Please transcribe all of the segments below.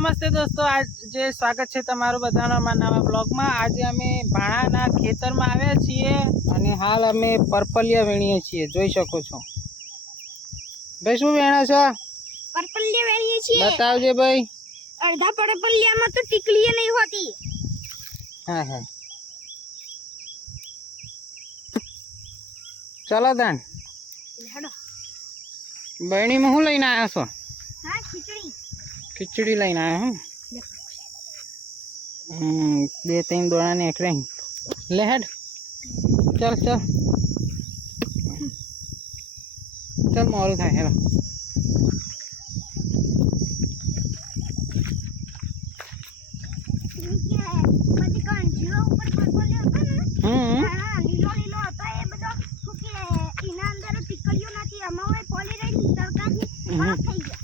નમસ્તે દોસ્તો, આજે સ્વાગત છે તમારું બધાનો અમારા નવા બ્લોગમાં। આજે અમે ભાણાના ખેતરમાં આવ્યા છીએ અને હાલ અમે પરપલિયા વીણીએ છીએ। જોઈ શકો છો ભાઈ, શું વેણો છો? પરપલિયા વેણીએ છીએ। બતાવજે ભાઈ। અડધા પરપલિયામાં તો ટીકલી નહીં હોતી। હા હા, ચલો તાન હેડો। બહેણીમાં શું લઈને આવ્યા છો? હા, ખીચડી। ખીચડી લઈને આવ્યા હું। બે ત્રણ દોણા નીકળે લે હેડ। ચાલ ચાલ ચાલ, મોડું થાય હેલો। લીલો લીલો હતો એ બધો એના અંદર ટીકલીઓ નથી, આમાં પોલી રહી તડકાથી ખરાબ થઈ ગયા।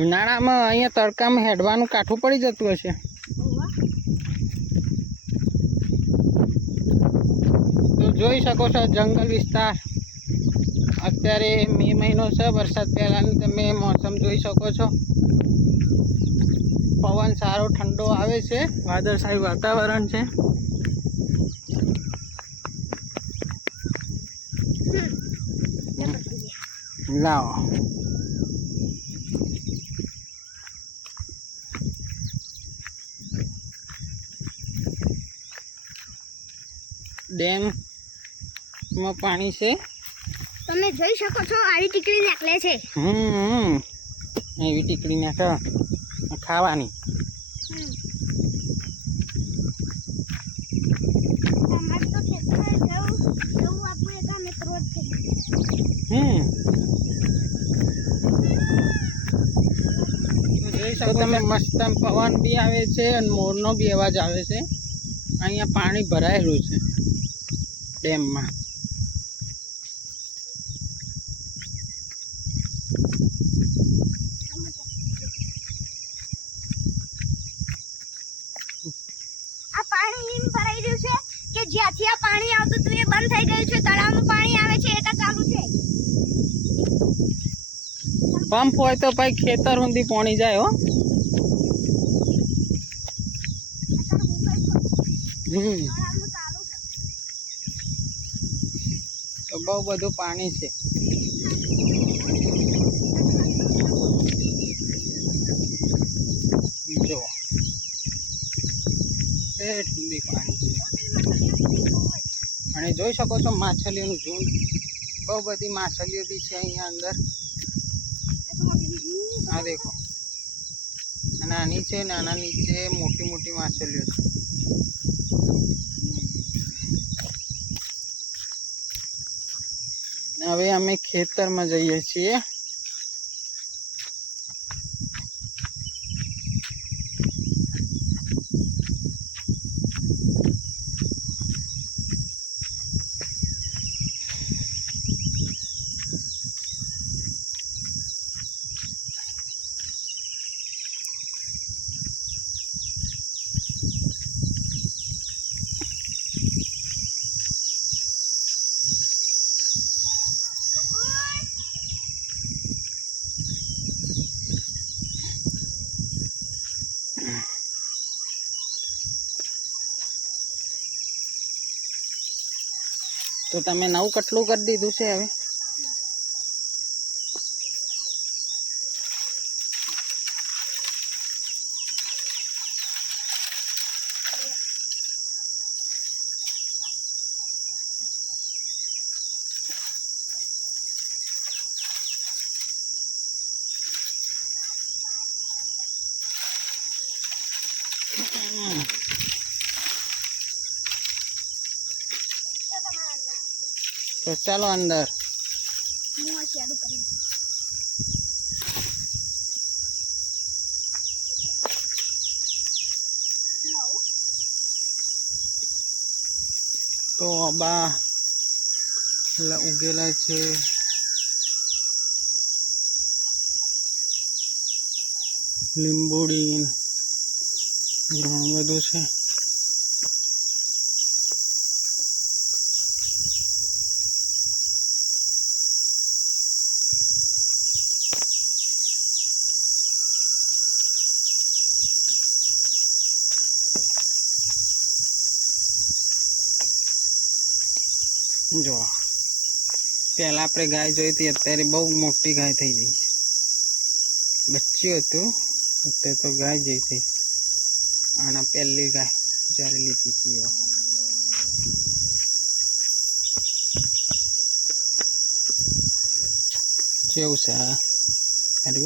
ઉનાળામાં અહીંયા તડકામાં હેડવાનું કાઠું પડી જતું હશે। તો જોઈ શકો છો જંગલ વિસ્તાર। અત્યારે મે મહિનો છે, વરસાદ પહેલાંની તમે મોસમ જોઈ શકો છો। પવન સારો ઠંડો આવે છે, વાદળછાયું વાતાવરણ છે। લાવો ડેમમાં પાણી છે, તમે જોઈ શકો છો। આવી ટીકડી નીકળે છે। એવી ટીકડી નાખો ખાવાની। અમારે તો ખેતરમાં જવું આપવું એ તો અમે તો રોજ કરીએ। જોઈ શકો તમે મસ્ત પવન બી આવે છે અને મોરનો બી અવાજ આવે છે। અહીંયા પાણી ભરાયેલું છે ડેમમાં। આ પાણી એમ ભરાઈ રહ્યું છે કે જ્યાંથી આ પાણી આવતું હતું એ બંધ થઈ ગયું છે। તળાવનું પાણી આવે છે, એ ચાલુ છે। પંપ હોય તો ભાઈ ખેતર સુધી પાણી જાય હો। તળાવનું ચાલુ છે તો બહુ બધું પાણી છે। જો ઠેઠ સુધી પાણી છે અને જોઈ શકો છો માછલીઓનું ઝુંડ। બહુ બધી માછલીઓ બી છે અહીંયા અંદર। આ દેખો, નાની છે, નાના નીચે મોટી મોટી માછલીઓ છે। હવે અમે ખેતરમાં જઈએ છીએ। તો તમે નવું કટલું કરી દીધું છે હવે? તો ચાલો અંદર। હું આ શેડું કરી તો બા ઉગેલા છે, લીંબોડી ઘણું બધું છે। જો પહેલા આપણે ગાય જોઈ હતી, અત્યારે બહુ મોટી ગાય થઈ ગઈ છે. બચ્ચું હતું અત્યારે તો ગાય જઈ થઈ. આના પહેલી ગાય જ્યારે લીધી હતી એ વખત. કેવું છે આ? અરે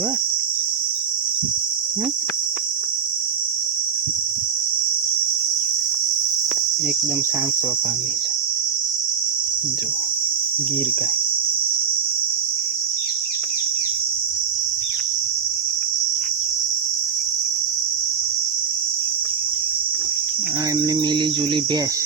એકદમ શાંત સ્વભાવની છે. જો ગીર ગાય. આ એમની મિલી જુલી ભેંસ.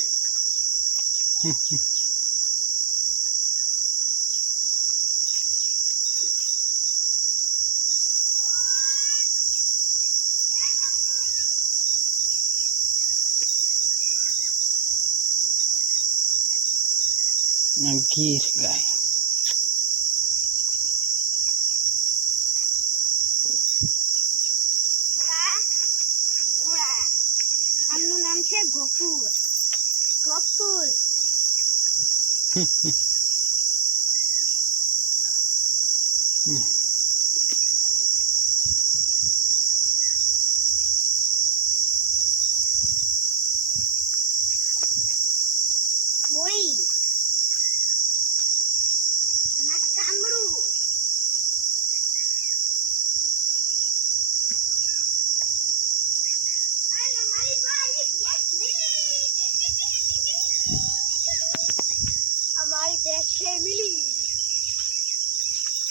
ગીર ગાય. આમનું નામ છે ગોકુલ. ગોકુલ. બોળી અને કામડું. हमारी भैंस है मिली.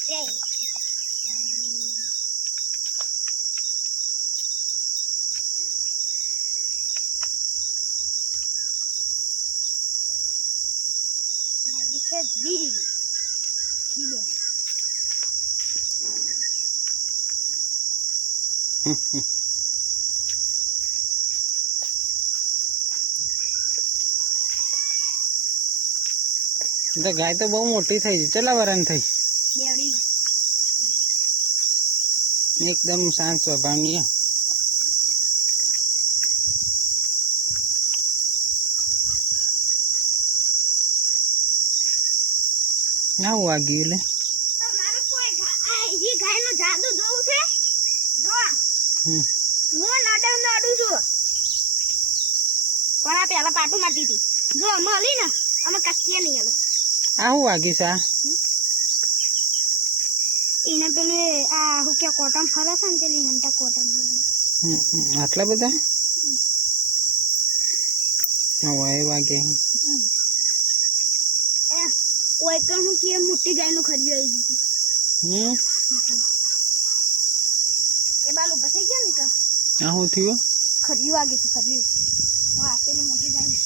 ये है मिली. ગાય તો બહુ મોટી થઈ છે. કેટલા વર્ષની થઈ? બેવડી. એકદમ શાંત સ્વભાવની. ના વાગ્યું લે. તમારો કોઈ એ ગાયનો જાદુ જોવું છે? જો હું નાડું છું. પણ આ પેલા પાટું મારતી હતી. જો અમે હલી ને અમે કચ્ચીએ નહીં હલો. આ શું વાગ્યું છે? એને પેલું આ હું કે કોટન ફરે છે ને પેલી હંતા કોટન. આટલા બધા હવાએ વાગે. ઓય કે હું કે મોટી ગાયનું ખરીદી આવી દીધું. એ બાલ ઉભા થઈ ગયા ને કા. આ શું થયું? ખરીદી વાગી તું ખરીદી. હા પેલી મોટી ગાય.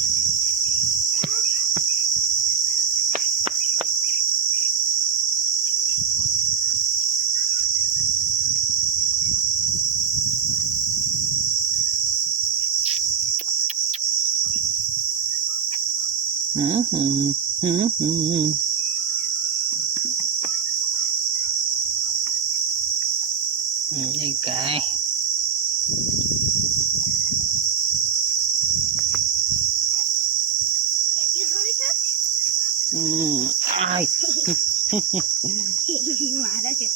ये गाय કેજી થોડી છે? આય મારે છે.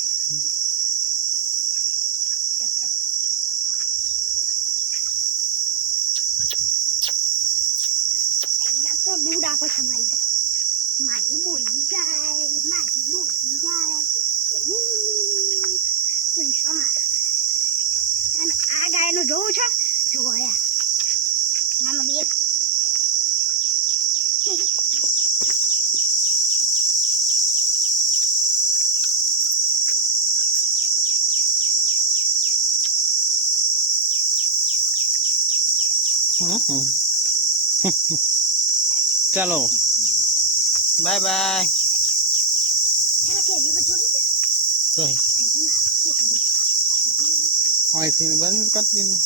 તો દૂધ આપો છે મારી ગાય. મારી બોલી ગાય. મારી બોલી ગાય. અને આ ગાયનું જોવું છે? જોયા આમાં બે चलो बाय बाय. तो ऐसे बंद कर देना.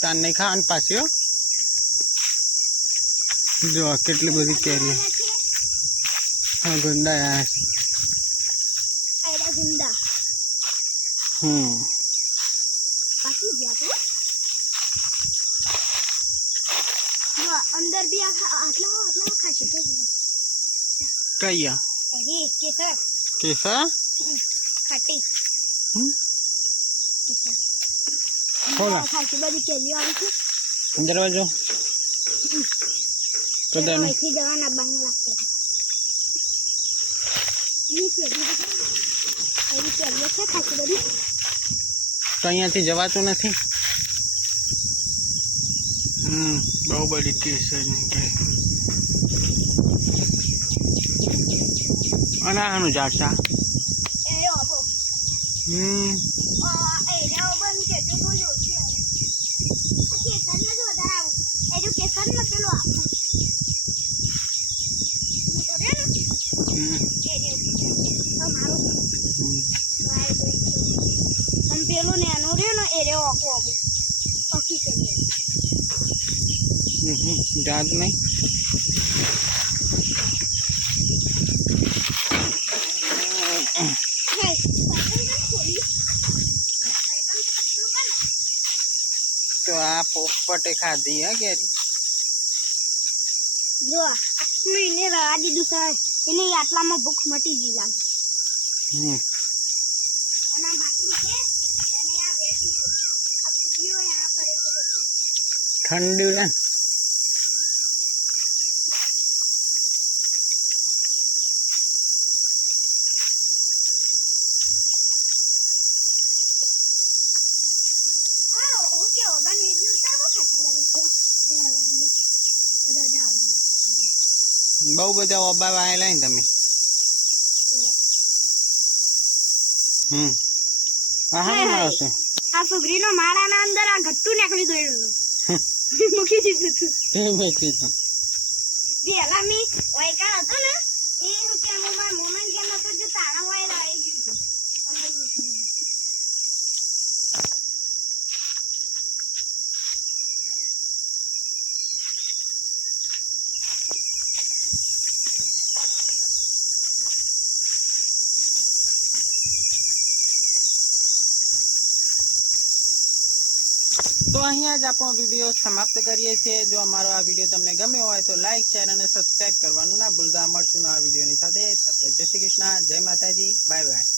તાન નહીં ખાવાનું પાછું. જો કેટલી બધી કેરી. હા ગુંડા ગુંડા પાકી ગયા તો જો અંદર બી આટલા ખાસી તો જો કયા એની કેસર કેસા ખાટી કેસર ખોલા ખાસી બધી કેરીઓ આવી છે દરવાજો કદાચ અહીંથી જવાના બંધ લાગશે એવી કેરીઓ છે ખાસી બધી તો અહીંયાથી જવાતું નથી બહુ બધી કેસરની કે અને આનું ઝાડ છે એ ઓબો એ ઓબો ને કે જો બોલો છે કેસર ને જો ધરાવું એ જો કેસર ને પેલો આપું મોટો રે ને એ રે તો મારું અને પેલો ને એનો રે ને એ રે ઓકો ઓબો ઓકી કે ઝાડ નહીં તો આ પોપટે ખાધી હે કેરી જો આટલું એને રવા દીધું છે એને આટલામાં ભૂખ મટી ગઈ લાગે અને આ માટલું છે એને આ વેચી છે આ ફૂટીઓ આ કરે છે ઠંડી લે ઓકે ઓબન વિડિયો ઉતારવો ખાતા લાગે તો બધા જાવ બહુ બધા ઓબા વાયેલા ને તમે આ મારો આ સુગરીનો માળાના અંદર આ ઘટ્ટું નીકળી ગયું મૂકી દીધું તું તે મેકી તો પેલા મી ઓયકા હતો ને એ કે મારા મોમન જેમ હતો જો તાણા વાય રહી ગયું અંદર મૂકી દીધું તો અહીંયા જ આપણો વિડીયો સમાપ્ત કરીએ છીએ જો અમારો આ વિડીયો તમને ગમ્યો હોય તો લાઈક શેર અને સબસ્ક્રાઇબ કરવાનું ના ભૂલતા મળશું નવા વિડીયોની સાથે તબ તક જય શ્રી કૃષ્ણ જય માતાજી બાય બાય